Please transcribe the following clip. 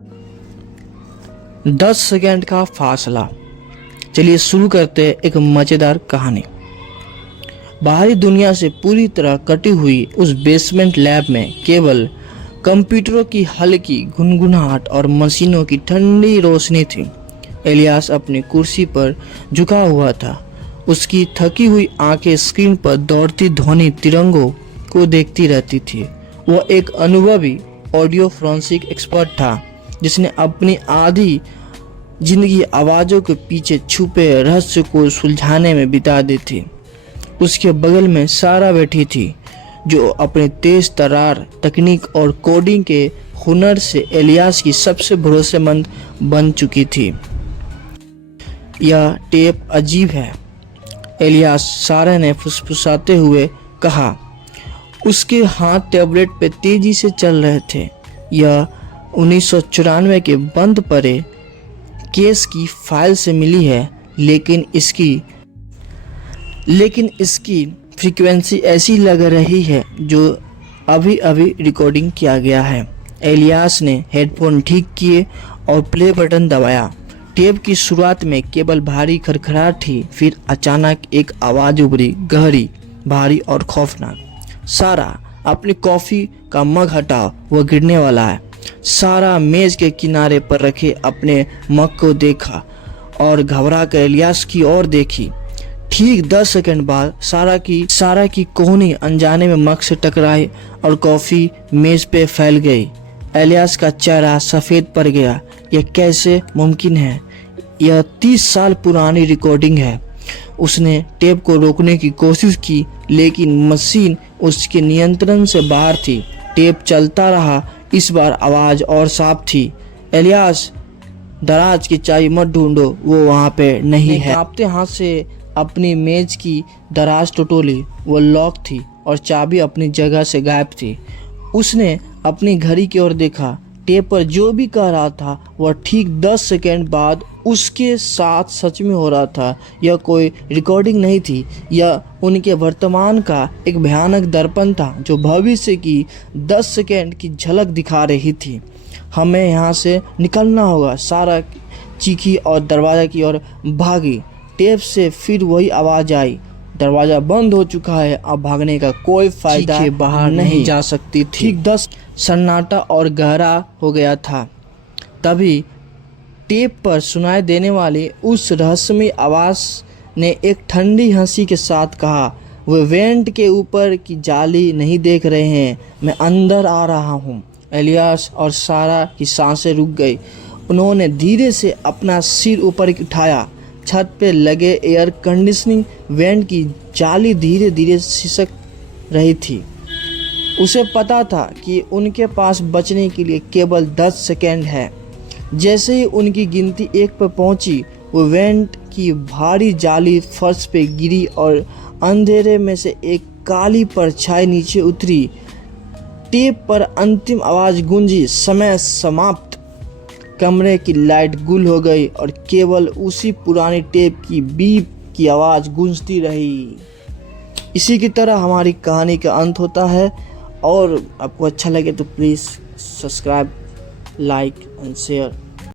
10 second का फासला। चलिए शुरू करते हैं एक मज़ेदार कहानी। बाहरी दुनिया से पूरी तरह कटी हुई उस बेसमेंट लैब में केवल कंप्यूटरों की हल्की गुनगुनाहट और मशीनों की ठंडी रोशनी थी। इलियास अपनी कुर्सी पर झुका हुआ था। उसकी थकी हुई आंखें स्क्रीन पर दौड़ती ध्वनि तिरंगों को देखती रहती थी। वह एक अनुभवी ऑडियो फोरेंसिक एक्सपर्ट था जिसने अपनी आधी जिंदगी आवाज़ों के पीछे छुपे रहस्य को सुलझाने में बिता दी थी। उसके बगल में सारा बैठी थी जो अपने तेज तर्रार तकनीक और कोडिंग के हुनर से इलियास की सबसे भरोसेमंद बन चुकी थी। यह टेप अजीब है, इलियास सारा ने फुसफुसाते हुए कहा। उसके हाथ टैबलेट पे तेजी से चल रहे थे। यह 1994 के बंद पड़े केस की फाइल से मिली है, लेकिन इसकी फ्रीक्वेंसी ऐसी लग रही है जो अभी अभी रिकॉर्डिंग किया गया है। इलियास ने हेडफोन ठीक किए और प्ले बटन दबाया। टेप की शुरुआत में केवल भारी खड़खड़ाहट थी, फिर अचानक एक आवाज़ उभरी, गहरी, भारी और खौफनाक। सारा, अपनी कॉफ़ी का मग हटाओ, वह गिरने वाला है। सारा मेज के किनारे पर रखे अपने मग को देखा और घबरा कर इलियास की ओर देखी। ठीक 10 सेकंड बाद सारा की कोहनी अनजाने में मग से टकराई और कॉफ़ी मेज पे फैल गई। इलियास का चेहरा सफ़ेद पड़ गया। यह कैसे मुमकिन है? यह 30 साल पुरानी रिकॉर्डिंग है। उसने टेप को रोकने की कोशिश की, लेकिन मशीन उसके नियंत्रण से बाहर थी। टेप चलता रहा। इस बार आवाज़ और साफ थी। इलियास, दराज की चाबी मत ढूंढो, वो वहाँ पे नहीं है। कांपते हाथ से अपनी मेज की दराज टटोली। वो लॉक थी और चाबी अपनी जगह से गायब थी। उसने अपनी घड़ी की ओर देखा। टेप पर जो भी कह रहा था वह ठीक 10 सेकंड बाद उसके साथ सच में हो रहा था। यह कोई रिकॉर्डिंग नहीं थी, यह उनके वर्तमान का एक भयानक दर्पण था जो भविष्य की 10 सेकंड की झलक दिखा रही थी। हमें यहाँ से निकलना होगा, सारा चीखी और दरवाज़ा की ओर भागी। टेप से फिर वही आवाज़ आई, दरवाज़ा बंद हो चुका है, अब भागने का कोई फायदा बाहर नहीं जा सकती थी। ठीक 10 सन्नाटा और गहरा हो गया था। तभी टेप पर सुनाई देने वाली उस रहस्यमय आवाज़ ने एक ठंडी हंसी के साथ कहा, वे वेंट के ऊपर की जाली नहीं देख रहे हैं, मैं अंदर आ रहा हूँ। इलियास और सारा की सांसें रुक गई। उन्होंने धीरे से अपना सिर ऊपर उठाया। छत पे लगे एयर कंडीशनिंग वेंट की जाली धीरे धीरे सिसक रही थी। उसे पता था कि उनके पास बचने के लिए केवल 10 सेकंड है। जैसे ही उनकी गिनती 1 पर पहुंची, वो वेंट की भारी जाली फर्श पे गिरी और अंधेरे में से एक काली परछाई नीचे उतरी। टेप पर अंतिम आवाज़ गूंजी, समय समाप्त। कमरे की लाइट गुल हो गई और केवल उसी पुरानी टेप की बीप की आवाज़ गूंजती रही। इसी की तरह हमारी कहानी का अंत होता है। और आपको अच्छा लगे तो please subscribe, like and share.